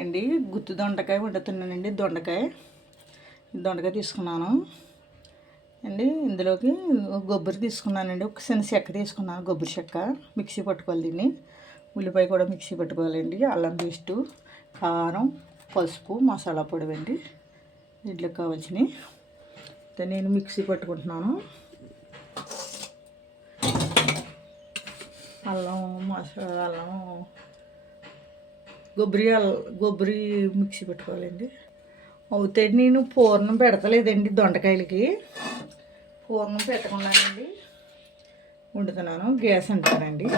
అండి గుత్తి దొండకాయ వండుతున్నానండి. దొండకాయ తీసుకున్నాను అండి. ఇందులోకి కొబ్బరి తీసుకున్నానండి. ఒక చిన్న చెక్క తీసుకున్నాను, కొబ్బరి చెక్క. మిక్సీ పట్టుకోవాలి దీన్ని. ఉల్లిపాయ కూడా మిక్సీ పట్టుకోవాలండి. అల్లం పేస్టు, కారం, పసుపు, మసాలా పొడి అండి వీటికి కావాల్సినవి. నేను మిక్సీ పట్టుకుంటున్నాను. అల్లం కొబ్బరి మిక్సీ పెట్టుకోవాలండి. అవుతే నేను పూర్ణం పెడతలేదండి. దొండకాయలకి పూర్ణం పెట్టకున్నానండి వండుతున్నాను. గ్యాస్ అంటానండి.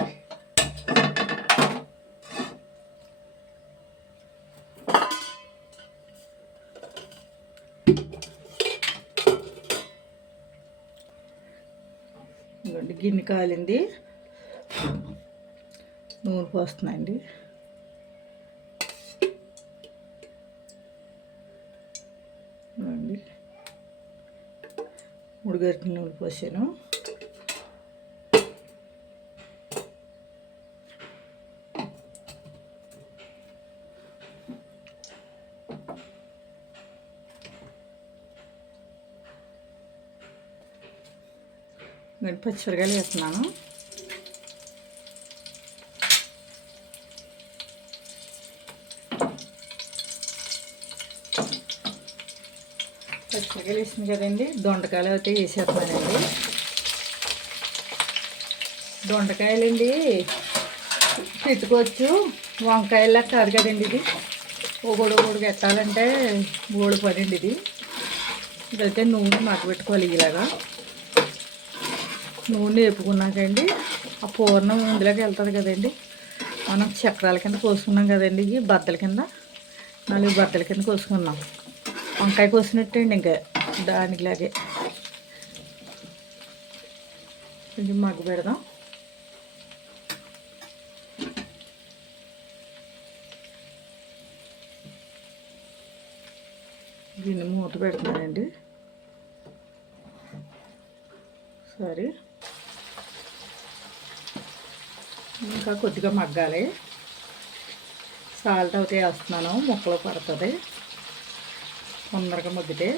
గిన్నె కాలింది, నూనె పోస్తున్నాయండి. మూడు గరిటెలు నూనె పోసాను. నేను పచ్చిమిరకాయలు వేస్తున్నాను. పచ్చిమిరకాయలు వేసింది కదండి, దొండకాయలు అయితే వేసేస్తున్నానండి. దొండకాయలండి పెట్టుకోవచ్చు, వంకాయలా కాదు కదండి. ఇది ఒకడు పెట్టాలంటే ఓడి పడండి. ఇదైతే నూనె మగ్గబెట్టుకోవాలి. ఇలాగా నూనె వేపుకున్నాకండి ఆ పూర్ణం ఇందులోకి వెళ్తుంది కదండి. మనం చక్రాల కింద కోసుకున్నాం కదండి. ఇవి బద్దల కింద 4 బద్దల కింద కోసుకున్నాం. వంకాయ కోసినట్టండి. ఇంకా దానిలాగే కొంచెం మగ్గ పెడదాం. దీన్ని మూత పెడుతున్నానండి. సరే, ఇంకా కొద్దిగా మగ్గాలి. సాల్ట్ అయితే వేస్తున్నాను, ముక్కలు పడుతుంది తొందరగా మగ్గితే.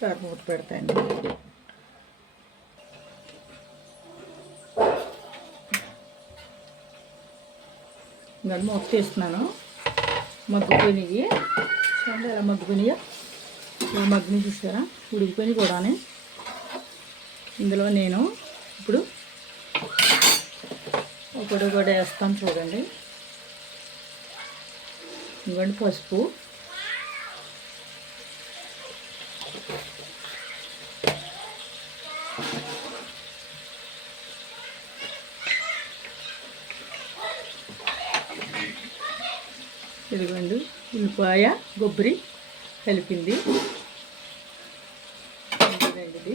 సార్ మూత పెడతాయండి. ఇంకా మూత తీస్తున్నాను. మగ్గిపోయినాయి చూడండి, ఎలా మగ్గిపోయినాయో. మగ్గిని చూసారా, ఉడికిపోయినాయి కూడా. ఇందులో నేను ఇప్పుడు ఒకటి కూడా వేస్తాను చూడండి. ఇంకోటి పసుపు, ఇదిగోండి ఉల్లిపాయ కొబ్బరి కలిపింది. ఇది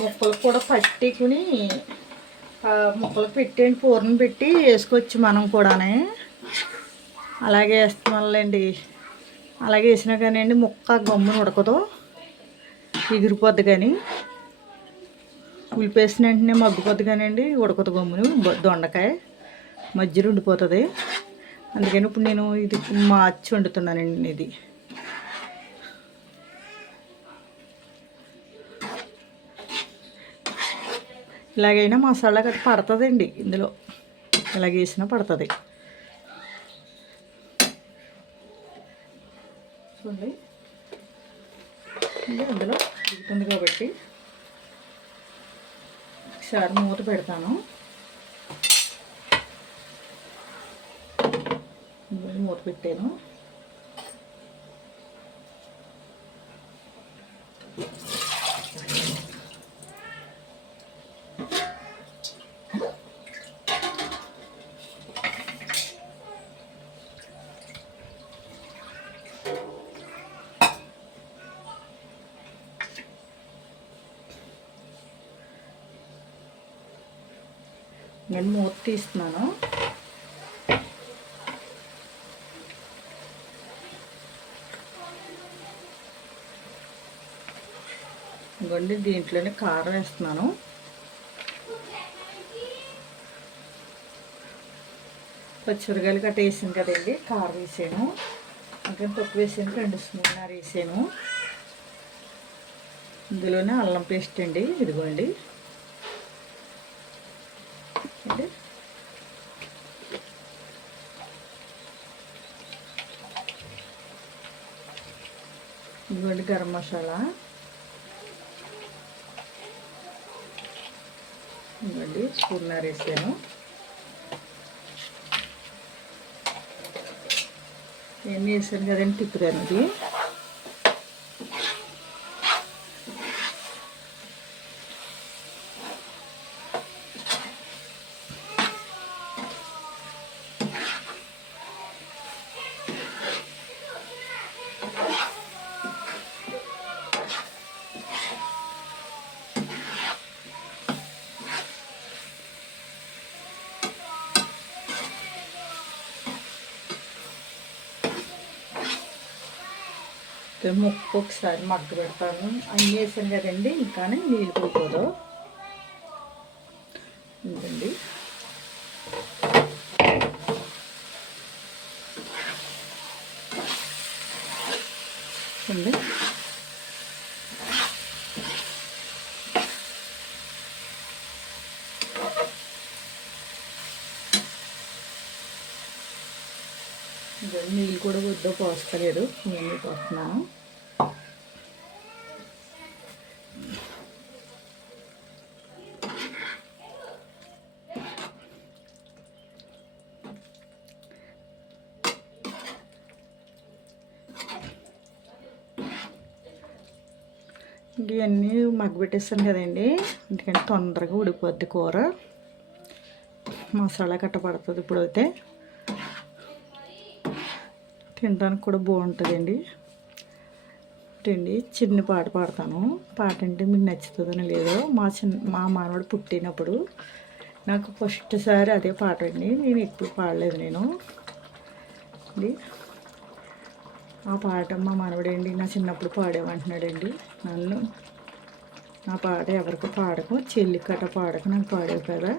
ముక్కలు కూడా పట్టుకుని ముక్కలకు పెట్టండి, పూర్ణం పెట్టి వేసుకోవచ్చు మనం కూడానే. అలాగే వేస్తామండి. అలాగే వేసినా కానివ్వండి ముక్క గమ్మున ఉడకదు, ఎగిరిపోద్ది. కానీ ఉల్లిపేసిన వెంటనే మగ్గిపోద్ది కానివ్వండి, ఉడకదు గమ్మును. దొండకాయ మధ్యలో ఉండిపోతుంది. అందుకని ఇప్పుడు నేను ఇది మార్చి వండుతున్నానండి. ఇది ఇలాగైనా మసాలా గట్టి పడుతుందండి. ఇందులో ఇలాగ వేసినా పడుతుంది. చూడండి, అందులో దిగుతుంది కాబట్టి ఒకసారి మూత పెడతాను. మూత పెట్టాను. నేను మూత తీస్తున్నాను. ఇంకోండి దీంట్లోనే కారం వేస్తున్నాను. పచ్చిమిరకాయలు గట్ట వేసాను కదండి, కారం వేసాను. ఇంకా తక్కువ వేసాను, 2 స్పూన్లు వేసాను. ఇందులోనే అల్లం పేస్ట్ అండి, ఇదిగోండి. ఇదిగోండి గరం మసాలా, ఇదిగోండి స్పూన్నర వేసాను. నేను వేసాను కదండి, తిప్పుతాను. ఇది ముక్క ఒకసారి మగ్గ పెడతాను. అన్నీ వేసాను కదండి, ఇంకా నీళ్ళు పోయిపోదు. ఇదండి ఉంది. నీళ్ళు కూడా వద్దో పోస్తలేదు, నీళ్ళు పోస్తున్నాను. ఇవన్నీ మగ్గబెట్టేస్తాను కదండి, ఎందుకంటే తొందరగా ఉడికిపోద్ది కూర. మసాలా కట్ట పడుతుంది. ఇప్పుడైతే తినడానికి కూడా బాగుంటుందండి. చిన్న పాట పాడతాను. పాట అంటే మీకు నచ్చుతుందని లేదో, మా మనవడు పుట్టినప్పుడు నాకు ఫస్ట్ సారి అదే పాట అండి. నేను ఎప్పుడు పాడలేదు నేను అండి. ఆ పాట మా మనవడండి నా చిన్నప్పుడు పాడేమంటున్నాడండి నన్ను. నా పాట ఎవరికి పాడకు, చెల్లి కట్ట పాడకు, నాకు పాడేవు కదా,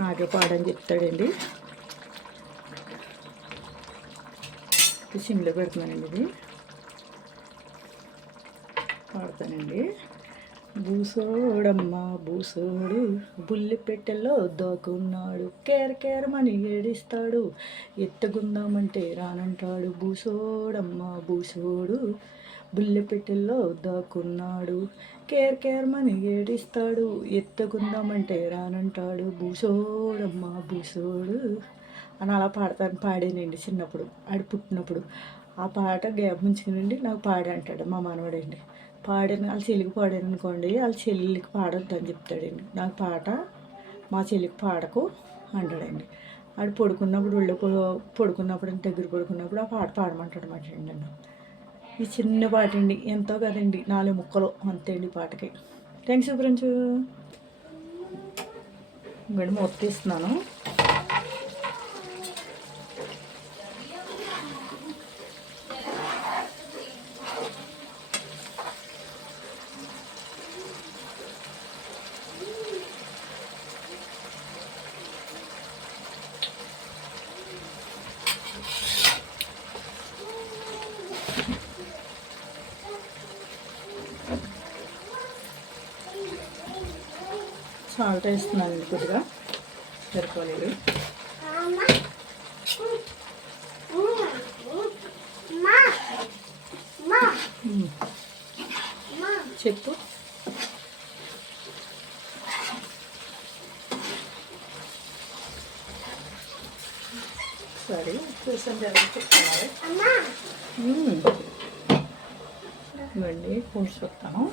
నాకే పాడని చెప్తాడండి. సిమ్లో పెడుతున్నానండి, ఇది పాడతానండి. బూసోడమ్మ బూసోడు బుల్లిపెట్టెలో దాక్కున్నాడు, కేరకేరమని ఏడిస్తాడు, ఎత్తగుందామంటే రానంటాడు. బూసోడమ్మ బూసోడు బుల్లిపెట్టెల్లో దాక్కున్నాడు, కేరకేరమని ఏడిస్తాడు, ఎత్తగుందామంటే రానంటాడు. బూసోడమ్మ బూసోడు అని అలా పాడానండి చిన్నప్పుడు, ఆడు పుట్టినప్పుడు. ఆ పాట గ్యాప్ ఉంచుకునండి నాకు పాడి అంటాడు మా మనవడండి. పాడాను వాళ్ళ చెల్లికి పాడాను అనుకోండి, వాళ్ళ చెల్లికి పాడొద్దు అని చెప్తాడండి. నాకు పాట మా చెల్లికి పాడకు అంటాడండి. ఆడు పడుకున్నప్పుడు దగ్గర పడుకున్నప్పుడు ఆ పాట పాడమంటాడు అన్నమాట అండి నన్ను. ఈ చిన్న పాట అండి, ఎంతో కదండి, 4 ముక్కలు అంతే అండి పాటకి. Thanks friends. ఇంకోటి మూత తీస్తున్నాను. సాల్ట్ వేస్తున్నానండి, కొద్దిగా సరిపోలేదు. చెప్పు. సరే చూసాను చెప్తున్నారు ఇవ్వండి, కూర్చు చెప్తాను.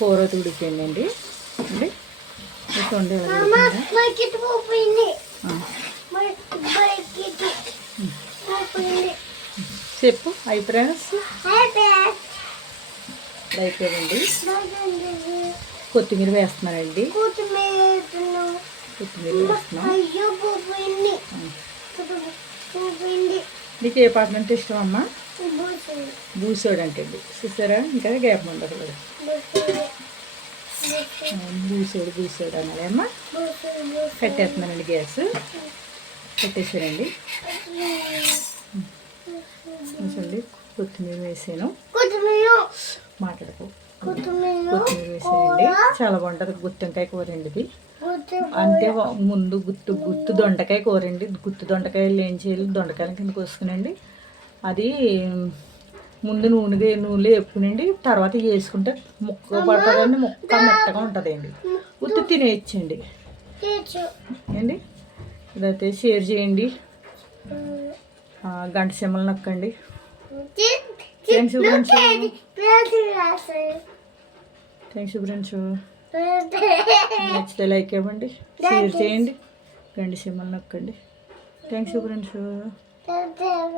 కూర ఉడికిపోయిందండి అండి. చూడండి ఎలా అమ్మ ఉడుకుతుందో. బకెట్ పోయింది. ఆ, బకెట్ పోయింది. చెప్పు అయి ఫ్రెండ్స్ అయిపోయింది. అయిపోయిందండి. కొత్తిమీర వేస్తున్నానండి. కొత్తిమీర వేస్తున్నాం. అయ్యో పోయింది. పోయింది. నీకు ఏ పాటలు అంటే ఇష్టం అమ్మా? బూసోడు అంటే అండి. చూసారా ఇంకా గ్యాప్ ఉండదు కూడా. బూసోడు అనాలి అమ్మా. కట్టేస్తున్నానండి గ్యాస్. కట్టేసానండి. చూడండి కొత్తిమీర వేసాను. మాట్లాడుకో. కొత్తిమీర వేసానండి. చాలా బాగుంటుంది గుత్తి కూర అండి ఇది. అంటే ముందు గుత్తు దొండకాయ కూర అండి. గుత్తి దొండకాయలు ఏం చేయాలి, దొండకాయల కింద కోసుకునండి. అది ముందు నూనెలో వేపుకునండి. తర్వాత వేసుకుంటే ముక్క పడుతుందండి. ముక్క మెత్తగా ఉంటుందండి. గుత్తి తినేయచ్చండి అండి. ఇదైతే షేర్ చేయండి. గంట సింబల్ నొక్కండి. Thanks friends. Thanks friends. నచ్చితే లైక్ ఇవ్వండి, షేర్ చేయండి, గంట సింబల్ నొక్కండి. Thanks friends.